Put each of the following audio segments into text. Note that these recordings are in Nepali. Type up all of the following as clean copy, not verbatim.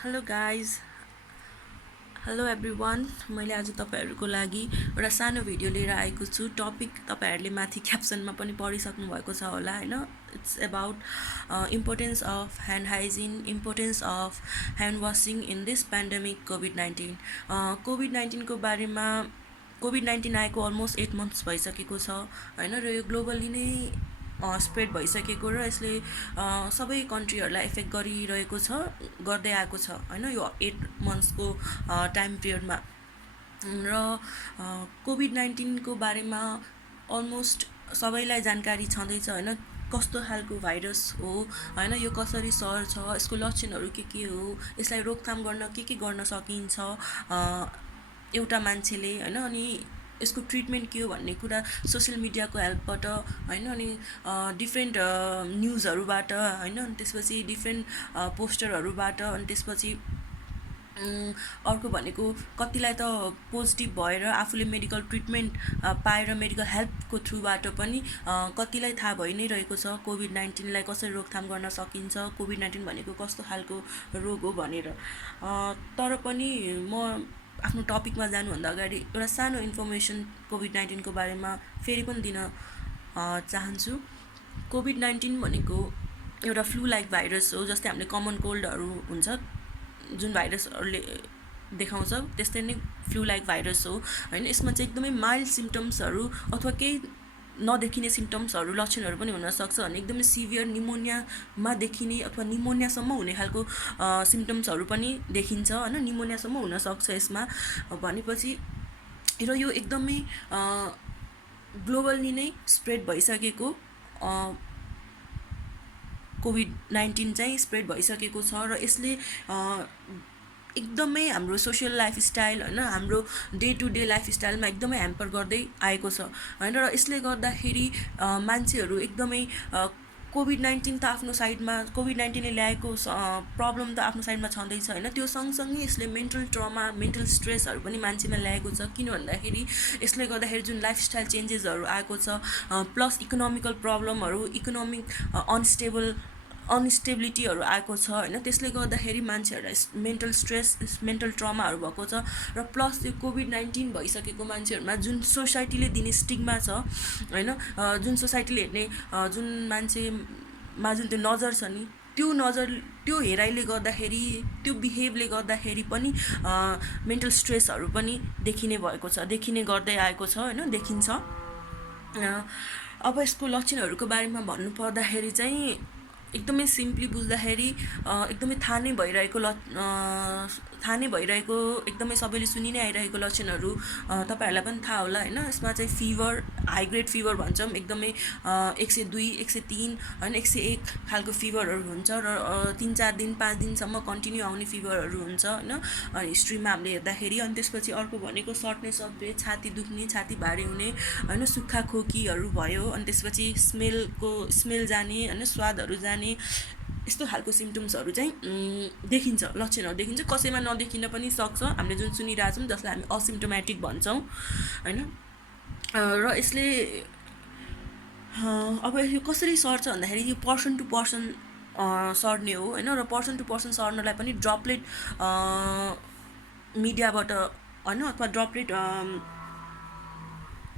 Hello guys, hello everyone. मैले आज तपाईँहरूको लागि एउटा सानो भिडियो लिएर आएको छु। टपिक तपाईँहरूले माथि क्याप्सनमा पनि पढिसक्नु भएको छ होला हैन। It's about importance of hand hygiene, importance of hand washing in this pandemic COVID-19. COVID-19 को बारेमा कोभिड-19 आएको अलमोस्ट 8 मन्थ्स भइसकेको छ हैन, र यो ग्लोबली नै स्प्रेड भइसकेको र यसले सबै कन्ट्रीहरूलाई इफेक्ट गरिरहेको छ, गर्दै आएको छ हैन यो 8 मन्थ्सको टाइम पिरियडमा। र कोभिड-19 को बारेमा अलमोस्ट सबैलाई जानकारी छँदैछ हैन, कस्तो खालको भाइरस हो हैन, यो कसरी सर्छ, यसको लक्षणहरू के हो, यसलाई रोकथाम गर्न के गर्न सकिन्छ एउटा मान्छेले हैन, अनि यसको ट्रिटमेन्ट के हो भन्ने कुरा सोसियल मिडियाको हेल्पबाट हैन, अनि डिफ्रेन्ट न्युजहरूबाट हैन, अनि त्यसपछि डिफ्रेन्ट पोस्टरहरूबाट, अनि त्यसपछि अर्को भनेको कतिलाई त पोजिटिभ भएर आफूले मेडिकल ट्रिटमेन्ट पाएर मेडिकल हेल्पको थ्रुबाट पनि कतिलाई थाहा भइ नै रहेको छ कोभिड-19लाई कसरी रोकथाम गर्न सकिन्छ, कोभिड-19 भनेको कस्तो खालको रोग हो भनेर। तर पनि म आफ्नो टपिकमा जानुभन्दा अगाडि एउटा सानो इन्फर्मेसन कोभिड-19 को बारेमा फेरि पनि दिन चाहन्छु। कोभिड-19 भनेको एउटा फ्लू लाइक भाइरस हो, जस्तै हामीले कमन कोल्डहरू हुन्छ जुन भाइरसहरूले देखाउँछ त्यस्तै नै फ्लू लाइक भाइरस हो हैन। यसमा चाहिँ एकदमै माइल्ड सिम्पटम्सहरू अथवा केही नदेखिने सिम्पटम्सहरू लक्षणहरू पनि हुनसक्छ, अनि एकदमै सिभियर निमोनियामा देखिने अथवा निमोनियासम्म हुने खालको सिम्पटम्सहरू पनि देखिन्छ हैन, निमोनियासम्म हुनसक्छ यसमा भनेपछि। र यो एकदमै ग्लोबली नै स्प्रेड भइसकेको कोभिड-19 चाहिँ स्प्रेड भइसकेको छ, र यसले एकदमै हाम्रो सोसियल लाइफस्टाइल हैन, हाम्रो डे टु डे लाइफस्टाइलमा एकदमै ह्याम्पर गर्दै आएको छ हैन। र यसले गर्दाखेरि मान्छेहरू एकदमै कोभिड-19 त आफ्नो साइडमा, कोभिड-19ले ल्याएको प्रब्लम त आफ्नो साइडमा छँदैछ हैन, त्यो सँगसँगै यसले मेन्टल ट्रमा, मेन्टल स्ट्रेसहरू पनि मान्छेमा ल्याएको छ। किन भन्दाखेरि यसले गर्दाखेरि जुन लाइफस्टाइल चेन्जेसहरू आएको छ, प्लस इकोनोमिकल प्रब्लमहरू, इकोनोमिक अनस्टेबिलिटीहरू आएको छ हैन, त्यसले गर्दाखेरि मान्छेहरूलाई मेन्टल स्ट्रेस, मेन्टल ट्रमाहरू भएको छ। र प्लस त्यो कोभिड-19 भइसकेको मान्छेहरूमा जुन सोसाइटीले दिने स्टिग्मा छ हैन, जुन सोसाइटीले हेर्ने जुन मान्छेमा जुन त्यो नजर छ नि, त्यो हेराइले गर्दाखेरि, त्यो बिहेभले गर्दाखेरि पनि मेन्टल स्ट्रेसहरू पनि देखिने भएको छ, देखिने गर्दै आएको छ हैन, देखिन्छ। अब यसको लक्षणहरूको बारेमा भन्नु पर्दाखेरि चाहिँ एकदमै सिम्पली बुझ्दाखेरि एकदमै थाहा नै भइरहेको एकदमै सबैले सुनि नै आइरहेको लक्षणहरू तपाईहरुलाई पनि थाहा होला हैन। यसमा चाहिँ फिभर, हाई ग्रेड फिभर भन्छौँ, एकदमै 102, 103 हैन, 101 खालको फिभरहरू हुन्छ, र 3-4 दिन 5 दिनसम्म कन्टिन्यू आउने फिभरहरू हुन्छ हैन, हिस्ट्रीमा हामीले हेर्दाखेरि। अनि त्यसपछि अर्को भनेको सर्टनेस अफ ब्रेथ, छाती दुख्ने, छाती भारी हुने हैन, सुक्खा खोकीहरू भयो, अनि त्यसपछि स्मेल जाने हैन, स्वादहरू जाने, यस्तो खालको सिम्पटम्सहरू चाहिँ देखिन्छ, लक्षणहरू देखिन्छ। कसैमा नदेखिन पनि सक्छ, हामीले जुन सुनिरहेछौँ जसलाई हामी असिम्टोमेटिक भन्छौँ हैन। र यसले अब यो कसरी सर्छ भन्दाखेरि यो पर्सन टु पर्सन सर्ने हो हैन, र पर्सन टु पर्सन सर्नलाई पनि ड्रपलेट मिडियाबाट हैन, अथवा ड्रपलेट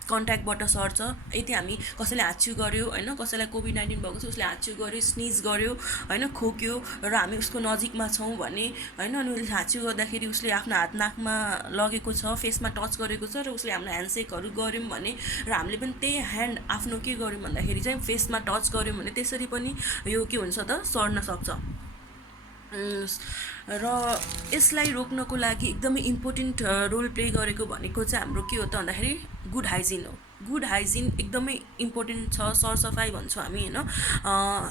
कन्ट्याक्टबाट सर्छ। यदि हामी कसैले हाच्छ्यु गर्यो हैन, कसैलाई कोभिड-19 भएको छ, उसले हाच्छ्यु गर्यो, स्निज गर्यो हैन, खोक्यो, र हामी उसको नजिकमा छौँ भने हैन, अनि उसले हाच्छ्यु गर्दाखेरि उसले आफ्नो हात नाकमा लगेको छ, फेसमा टच गरेको छ, र उसले हाम्रो ह्यान्डसेकहरू गऱ्यौँ भने, र हामीले पनि त्यही ह्यान्ड आफ्नो के गऱ्यौँ भन्दाखेरि चाहिँ फेसमा टच गऱ्यौँ भने त्यसरी पनि यो के हुन्छ त, सर्न सक्छ। र यसलाई रोक्नको लागि एकदमै इम्पोर्टेन्ट रोल प्ले गरेको भनेको चाहिँ हाम्रो के हो त भन्दाखेरि गुड हाइजिन हो। गुड हाइजिन एकदमै इम्पोर्टेन्ट छ, सरसफाइ भन्छौँ हामी हैन,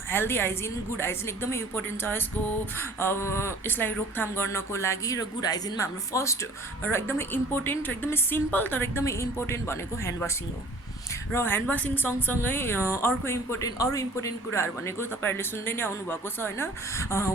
हेल्दी हाइजिन, गुड हाइजिन एकदमै इम्पोर्टेन्ट छ यसलाई रोकथाम गर्नको लागि। र गुड हाइजिनमा हाम्रो फर्स्ट र एकदमै इम्पोर्टेन्ट र एकदमै सिम्पल तर एकदमै इम्पोर्टेन्ट भनेको ह्यान्ड वासिङ हो। र ह्यान्ड वासिङ सँगसँगै अरू इम्पोर्टेन्ट कुराहरू भनेको तपाईँहरूले सुन्दै नै आउनुभएको छ होइन,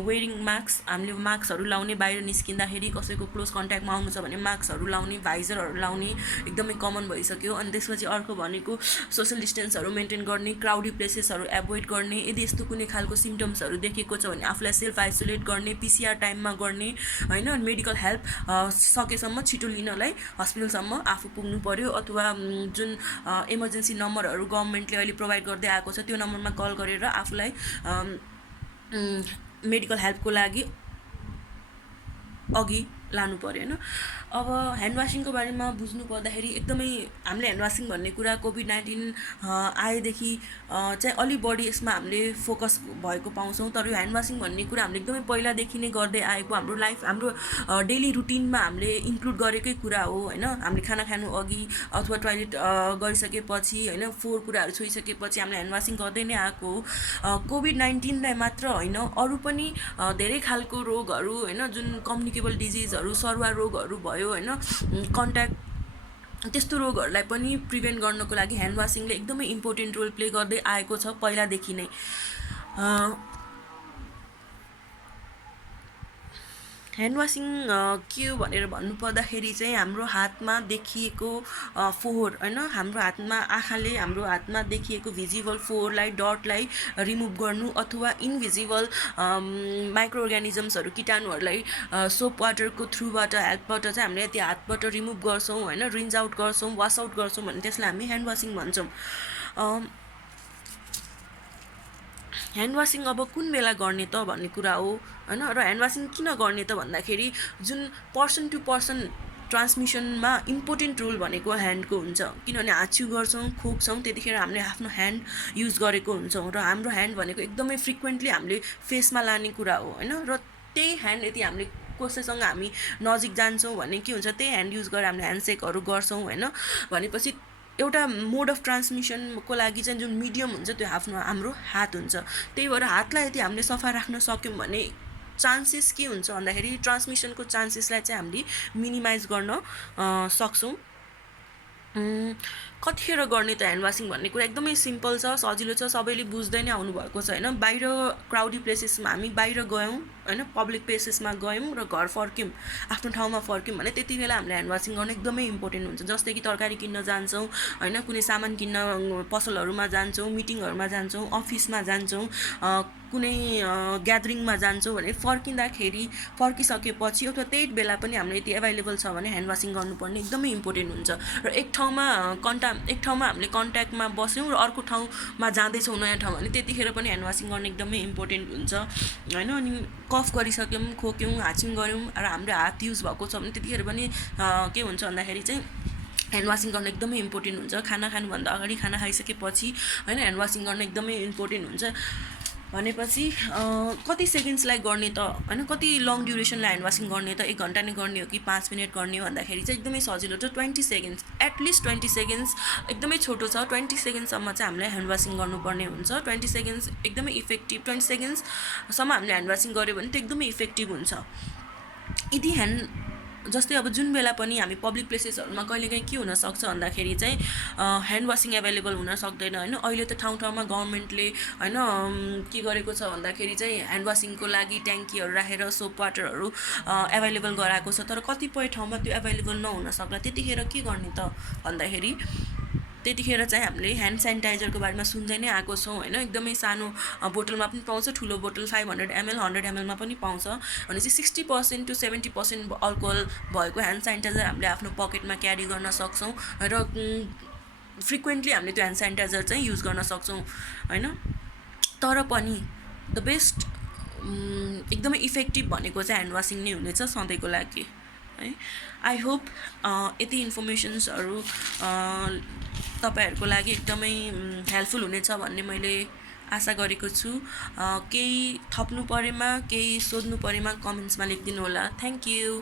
वेयरिङ मास्क, हामीले मास्कहरू लाउने, बाहिर निस्किँदाखेरि कसैको क्लोज कन्ट्याक्टमा आउनु छ भने मास्कहरू लाउने, भाइजरहरू लाउने एकदमै कमन भइसक्यो। अनि त्यसपछि अर्को भनेको सोसल डिस्टेन्सहरू मेन्टेन गर्ने, क्राउडी प्लेसेसहरू एभोइड गर्ने, यदि यस्तो कुनै खालको सिम्टम्सहरू देखेको छ भने आफूलाई सेल्फ आइसोलेट गर्ने, पिसिआर टाइममा गर्ने होइन, मेडिकल हेल्प सकेसम्म छिटो लिनलाई हस्पिटलसम्म आफू पुग्नु पर्यो, अथवा जुन इमर्जेन्सी नम्बरहरू गभर्मेन्टले अहिले प्रोभाइड गर्दै आएको छ त्यो नम्बरमा कल गरेर आफूलाई मेडिकल हेल्पको लागि अघि लानु पर्यो होइन। अब ह्यान्ड वासिङको बारेमा बुझ्नु पर्दाखेरि एकदमै हामीले ह्यान्ड वासिङ भन्ने कुरा कोभिड-19 आएदेखि चाहिँ अलि बढी यसमा हामीले फोकस भएको पाउँछौँ। तर यो ह्यान्ड वासिङ भन्ने कुरा हामीले एकदमै पहिलादेखि नै गर्दै आएको, हाम्रो लाइफ, हाम्रो डेली रुटिनमा हामीले इन्क्लुड गरेकै कुरा हो होइन। हामीले खाना खानु अघि अथवा टोयलेट गरिसकेपछि होइन, फोहोर कुराहरू छोइसकेपछि हामीले ह्यान्ड वासिङ गर्दै नै आएको हो। कोभिड-19लाई मात्र होइन, अरू पनि धेरै खालको रोगहरू होइन, जुन कम्युनिकेबल डिजिजहरू, सरुवा रोगहरू भयो होइन, कन्ट्याक्ट, त्यस्तो रोगहरूलाई पनि प्रिभेन्ट गर्नको लागि ह्यान्ड वासिङले एकदमै इम्पोर्टेन्ट रोल प्ले गर्दै आएको छ पहिलादेखि नै। ह्यान्ड वासिङ के हो भनेर भन्नुपर्दाखेरि चाहिँ हाम्रो हातमा देखिएको फोहोर होइन, हाम्रो हातमा आँखाले हाम्रो हातमा देखिएको भिजिबल फोहोरलाई, डटलाई रिमुभ गर्नु, अथवा इन्भिजिबल माइक्रो अर्गानिजम्सहरू, किटाणुहरूलाई सोप वाटरको थ्रुबाट, हेल्पबाट चाहिँ हामीले त्यो हातबाट रिमुभ गर्छौँ होइन, रिन्स आउट गर्छौँ, वास आउट गर्छौँ भने त्यसलाई हामी ह्यान्ड वासिङ भन्छौँ। ह्यान्ड वासिङ अब कुन बेला गर्ने त भन्ने कुरा हो होइन। र ह्यान्ड वासिङ किन गर्ने त भन्दाखेरि जुन पर्सन टु पर्सन ट्रान्समिसनमा इम्पोर्टेन्ट रोल भनेको ह्यान्डको हुन्छ, किनभने हाच्छ्यु गर्छौँ, खोक्छौँ, त्यतिखेर हामीले आफ्नो ह्यान्ड युज गरेको हुन्छौँ, र हाम्रो ह्यान्ड भनेको एकदमै फ्रिक्वेन्टली हामीले फेसमा लाने कुरा हो होइन। र त्यही ह्यान्ड यदि हामीले कसैसँग हामी नजिक जान्छौँ भने के हुन्छ, त्यही ह्यान्ड युज गरेर हामीले ह्यान्डसेकहरू गर्छौँ होइन। भनेपछि एउटा मोड अफ ट्रान्समिसनको लागि चाहिँ जुन मिडियम हुन्छ त्यो हाम्रो हात हुन्छ। त्यही भएर हातलाई यदि हामीले सफा राख्न सक्यौँ भने चान्सेस के हुन्छ भन्दाखेरि ट्रान्समिसनको चान्सेसलाई चाहिँ हामीले मिनिमाइज गर्न सक्छौँ। कतिखेर गर्ने त ह्यान्ड वासिङ भन्ने कुरा एकदमै सिम्पल छ, सजिलो छ, सबैले बुझ्दै नै आउनुभएको छ होइन। बाहिर क्राउडी प्लेसेसमा हामी बाहिर गयौँ होइन, पब्लिक प्लेसेसमा गयौँ र घर फर्क्यौँ, आफ्नो ठाउँमा फर्क्यौँ भने त्यति बेला हामीले ह्यान्ड वासिङ गर्न एकदमै इम्पोर्टेन्ट हुन्छ। जस्तै कि तरकारी किन्न जान्छौँ होइन, कुनै सामान किन्न पसलहरूमा जान्छौँ, मिटिङहरूमा जान्छौँ, अफिसमा जान्छौँ, कुनै ग्यादरिङमा जान्छौँ भने फर्किसकेपछि अथवा त्यही बेला पनि हामीले यदि एभाइलेबल छ भने ह्यान्ड वासिङ गर्नुपर्ने एकदमै इम्पोर्टेन्ट हुन्छ। र एक ठाउँमा हामीले कन्ट्याक्टमा बस्यौँ र अर्को ठाउँमा जाँदैछौँ नयाँ ठाउँ भने त्यतिखेर पनि ह्यान्ड वासिङ गर्न एकदमै इम्पोर्टेन्ट हुन्छ होइन। अनि कफ गरिसक्यौँ, खोक्यौँ, हाच्छिङ गऱ्यौँ र हाम्रो हात युज भएको छ भने त्यतिखेर पनि के हुन्छ भन्दाखेरि चाहिँ ह्यान्ड वासिङ गर्न एकदमै इम्पोर्टेन्ट हुन्छ। खाना खानुभन्दा अगाडि, खाना खाइसकेपछि होइन ह्यान्ड वासिङ गर्न एकदमै इम्पोर्टेन्ट हुन्छ। भनेपछि कति सेकेन्ड्सलाई गर्ने त होइन, कति लङ ड्युरेसनलाई ह्यान्ड वासिङ गर्ने त, 1 घन्टा नै गर्ने हो कि 5 मिनट गर्ने हो भन्दाखेरि चाहिँ एकदमै सजिलो छ। 20 सेकेन्ड्स, एटलिस्ट 20 सेकेन्ड्स एकदमै छोटो छ। 20 सेकेन्ड्ससम्म चाहिँ हामीले ह्यान्ड वासिङ गर्नुपर्ने हुन्छ। 20 सेकेन्ड्स एकदमै इफेक्टिभ, 20 सेकेन्ड्ससम्म हामीले ह्यान्ड वासिङ गऱ्यो भने त एकदमै इफेक्टिभ हुन्छ। यदि जस्तै अब जुन बेला पनि हामी पब्लिक प्लेसेसहरूमा कहिलेकाहीँ के हुनसक्छ भन्दाखेरि चाहिँ ह्यान्ड वासिङ एभाइलेबल हुन सक्दैन होइन। अहिले त ठाउँ ठाउँमा गभर्मेन्टले होइन के गरेको छ भन्दाखेरि चाहिँ ह्यान्ड वासिङको लागि ट्याङ्कीहरू राखेर सोप वाटरहरू एभाइलेबल गराएको छ। तर कतिपय ठाउँमा त्यो एभाइलेबल नहुन सक्ला, त्यतिखेर के गर्ने त भन्दाखेरि त्यतिखेर चाहिँ हामीले ह्यान्ड सेनिटाइजरको बारेमा सुन्दै नै आएको छौँ होइन। एकदमै सानो बोतलमा पनि पाउँछ, ठुलो बोतल 500 ml 100 ml मा पनि पाउँछ। भनेपछि 60% to 70% अल्कोहल भएको ह्यान्ड सेनिटाइजर हामीले आफ्नो पकेटमा क्यारी गर्न सक्छौँ र फ्रिक्वेन्टली हामीले त्यो ह्यान्ड सेनिटाइजर चाहिँ युज गर्न सक्छौँ होइन। तर पनि द बेस्ट एकदमै इफेक्टिभ भनेको चाहिँ ह्यान्ड वासिङ नै हुनेछ सधैँको लागि है। आई होप यति इन्फर्मेसन्सहरू तपाईँहरूको लागि एकदमै हेल्पफुल हुनेछ भन्ने मैले आशा गरेको छु। केही थप्नु परेमा, केही सोध्नु परेमा कमेन्ट्समा लेखिदिनु होला। Thank you.